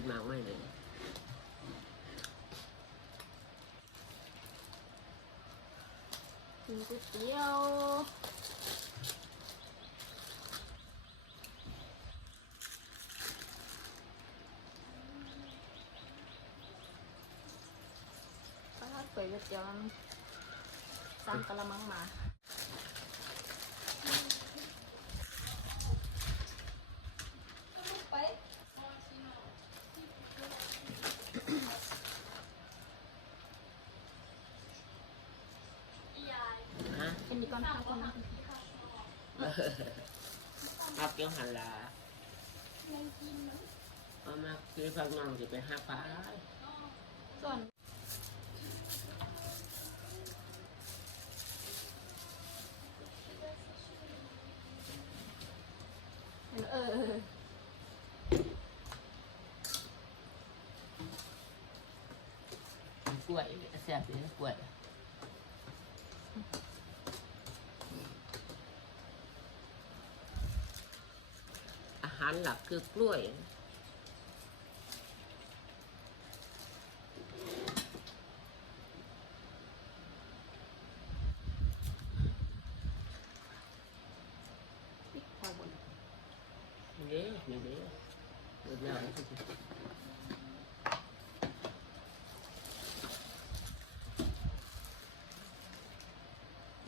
กินหมากไม่เลยกินก๋วยเตี๋ยวก็ถ้าก๋วยเตี๋ยวมันสั่งกะละมังมา ฮะเป็นดีก่อนข้าวก่อนนะอับเกี่ยวหันลาเอามาคือฟังน้องจะไปหาปลาส่วนเออเออกล้วยแซ่บเลยกล้วยอารหลักคือกล้วย พริกพอบน นี่นี่นี่เดี๋ยวเรา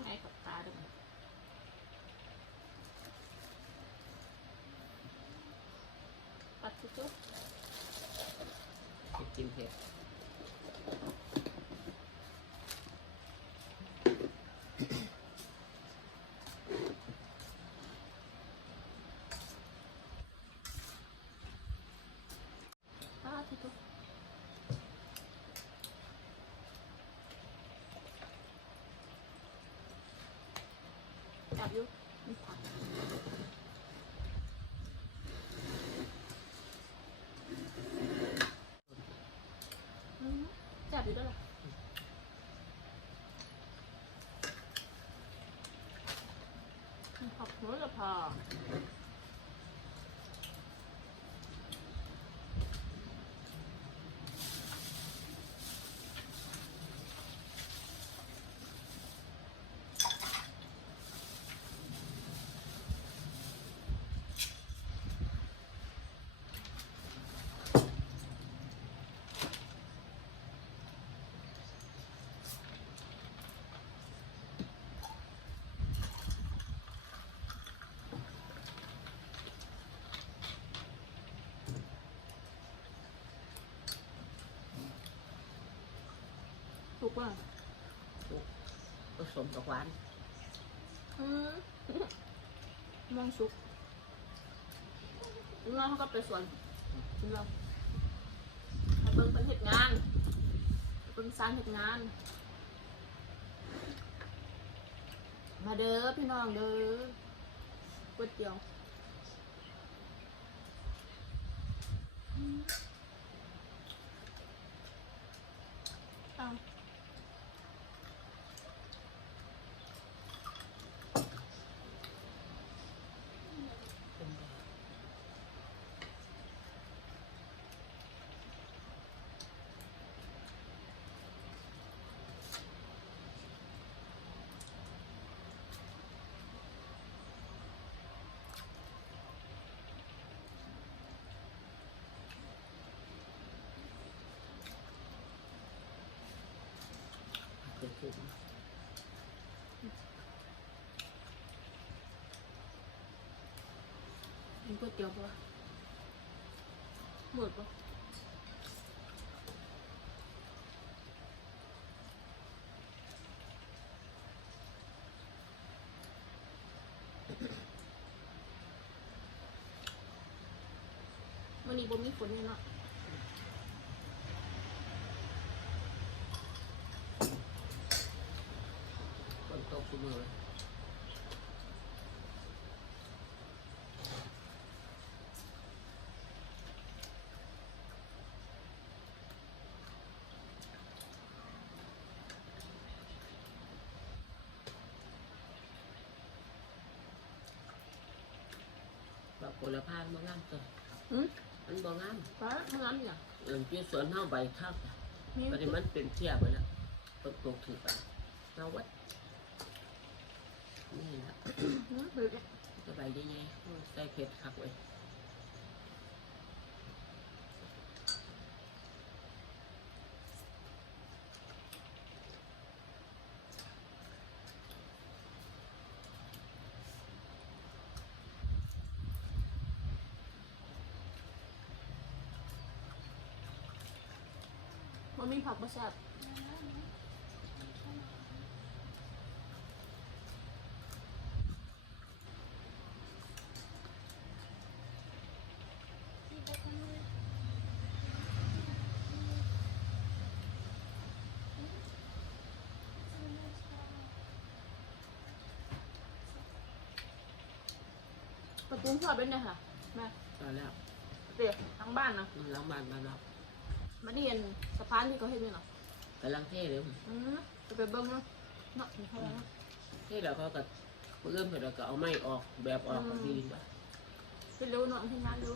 ไงกับตาด้วย ปัดทุกจะกินเผ็ดๆปัดทุกๆจับอยู่มีผักอืมจับอยู่ด้วยเหรอผัก หั วละพอถูกป่ะผสมกับหวานอืมมองสุกเราเขาก็ไปสวนเราไปเบิ่งเป็นเหตุงานไปเบิ่งสร้างเหตุงาน มาเด้อพี่น้องเด้อก๋วยเตี๋ยวอื ก๋วยเตี๋ยวปะหมดปะวันนี้บ่มีฝนเลยเนาะคนโตคุณมือว่าค นละพานมางานตัวอืมไปมันบ่งามฟ้าเมื่อนั้นเนี่ยเอิ่มที่สวนเฮาใบทับนี่ตอนนี้มันเป็นเทียบไปแล้วตกตกถือไปเฮาวัดนี่นะอืมเผ็ดเนี่ยสบายดีไงใส่เผ็ดคักเว้ย มันมีผักมาแซ่บประตูทอดด้วยเนี่ยค่ะแม่ตอนแล้วเด็กทั้งบ้านนะมันล้างบ้านมาแล้ว มาได้เห็นสะพานที่เขาเห็นเนี่ยเหรอกำลังเท่เลยอืมจะไปเบิ้งเนาะเนาะถึงเขาแล้วเนาะเท่แล้วเขาก็เอื้อมเพิ่นแล้วก็เอาไม้ออกแบบออกก็ดีป่ะไปเร็วเนาะที่งานเร็ว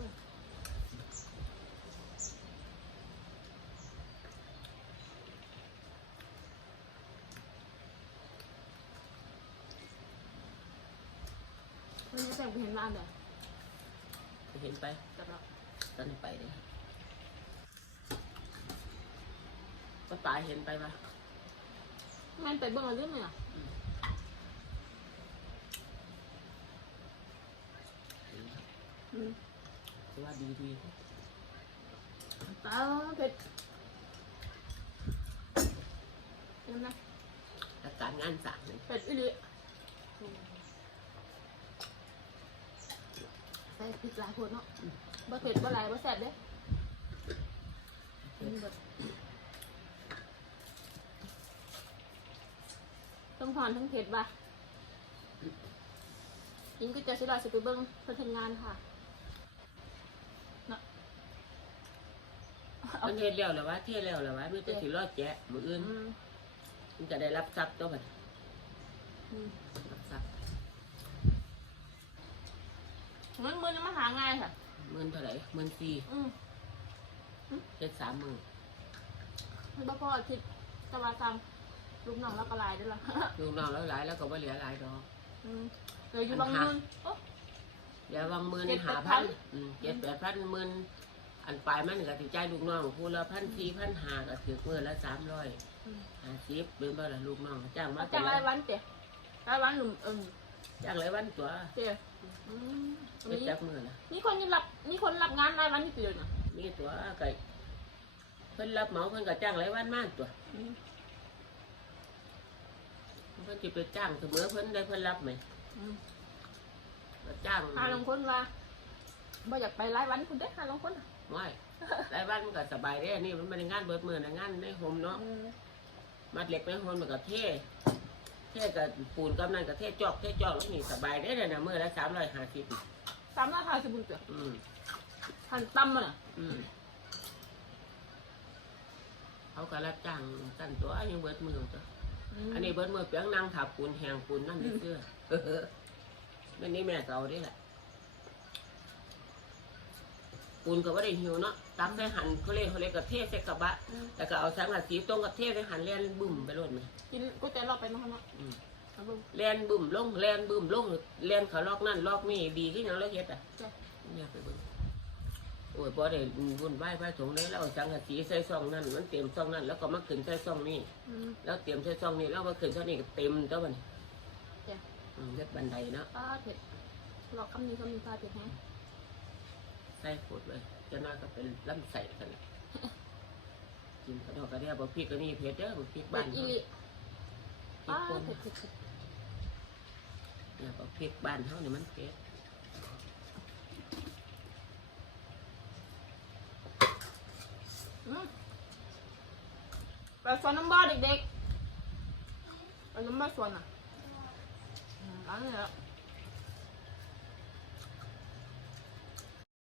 มันจะแต่งไปเห็นบ้านเลยเห็นไปจับแล้วตอนนี้ไปเลย ก็ตายเห็นไปป่ะแม่นไปเบิ้งอะไรเรื่องเนี่ยเห็นครับอืมแต่ว่าดีดีตาเผ็ดเห็นไหมแต่การงานสั่งนี่เผ็ดอีหลีใส่พริกหลายคนเนาะบ่เผ็ดบ่หลายบ่แซ่บเด้ อืมแบบต้องถอนทั้งเผ็ดบ่ะกินก็จะสิลาสิไปเบิ่งเพิ่นทำงานค่ะเนาะเอามันเทศแล้วเหรอวะเทศแล้วเหรอวะไม่ต้องสิรอดแจ๊ะมืออื่นอืมมันจะได้รับทรัพย์ตัวมันอืมรับทรัพย์มันมือมันหาง่ายค่ะหมื่นเท่าไหร่หมื่นสี่อืมเจ็ดสามหมื่นมันบ่พออาทิตย์ตะวันตาม ลูกน้องแล้วก็ลายได้ละลูกน้องแล้วหลายแล้วก็บ่เหลือหลายดอก อืมเหลยอยู่บางเงินโอ้เดี๋ยววางหมื่นเจ็ดแปหาดพัพันนอืมเจ็ดแปดพันหมื่นอันปลายมันก็สิจ่ายลูกน้องผู้ละพันสี่พันห้าก็ถือมื่อละสามร้อยอืมห้าสิบเป็นบ่ล่ะลูกน้องจ้างมาเอาจ้างรายวันเตะรายวันหนุ่มเอิมจ้างหลายวันตัวเตะอืมไม่นี่จักมือละนี่คนยังรับนี่คนรับงานรายวันที่เดียวน่ะมีตัวไก่เพิ่นรับเหมาเพิ่นก็จ้างหลายวันมากตัว อืม เพิ่นสิไปจ้างเสมอเพิ่นได้เพิ่นรับไหมอืมก็จ้างหาลงคนว่าบ่อยากไปรายวันคุณเด้หาลงคนน่ะไม่หลายวันมันก็สบายเด้นี่มันไม่ได้งานเบิดมือนะงานในโฮมเนาะ อืมมัดเหล็กในโฮมมันก็เท่เท่กับปูนกำนันกับเท่จอกเท่จอกแล้วนี่สบายได้เลยนะมือละสามร้อยห้าสิบสามร้อยห้าสิบบุญเตะอืมหันตั้มมันอะอืมเขาก็รับจ้างกันตัวยังเบิดมือตัวม อันนี้เบิดมือเปียงนางถับปูนแหงปูนนั่นนี่เสื้อเออไม่นี่แม่เก่าได้แหละปูนก็ว่าได้หิวเนาะตักใส่หันเขาเรียกเขาเรียกกับเทใส่กระบะอืมแล้วก็เอาสังกะสีตรงกับเทใส่หันแล่นบึ้มไปรถไหมกินก๋วยเตี๋ยวเราไปเนาะเนาะอืมเอาเบิ่งแล่นบึ้มลงแล่นบึ้มลงแล่นเขาลอกนั่นลอกนี่ดีขึ้นยังแล้วเฮ็ดอะจ้ะเนี่ยไปเบิ่ง โอ้ยบ่ได้วุ่นวายพระสงฆ์เลยแล้วเอาสังกะสีใส่ซองนั่นมันเต็มซองนั่นแล้วก็มาขึ้นใส่ซองนี่อืมแล้วเตรียมใส่ซองนี่แล้วมาขึ้นซองนี่ก็เต็มเจ้าบัดนจ้ะอืมเฮ็ดบันไดเนาะป้าเผ็ดหลอกคำนี้คำนี้ป้าเผ็ดแฮงใส่ขวดเลยจะน่าก็เป็นลำไส้กันน่ะกินกระดอกกระเดียบบ่พริกก็นี่เผ็ดเด้อบ่พริกเผ็บ้าดนอีเฮา หลีพริป้ากป่นเผ็ดเผ็ดเผ็ด เนี่ยบ่พริกบ้านเฮานี่มันเผ็ด อืม ไปสวนน้ำบ่อเด็กๆไปน้ำบ่อสวนอะอืมอันนี้แหละ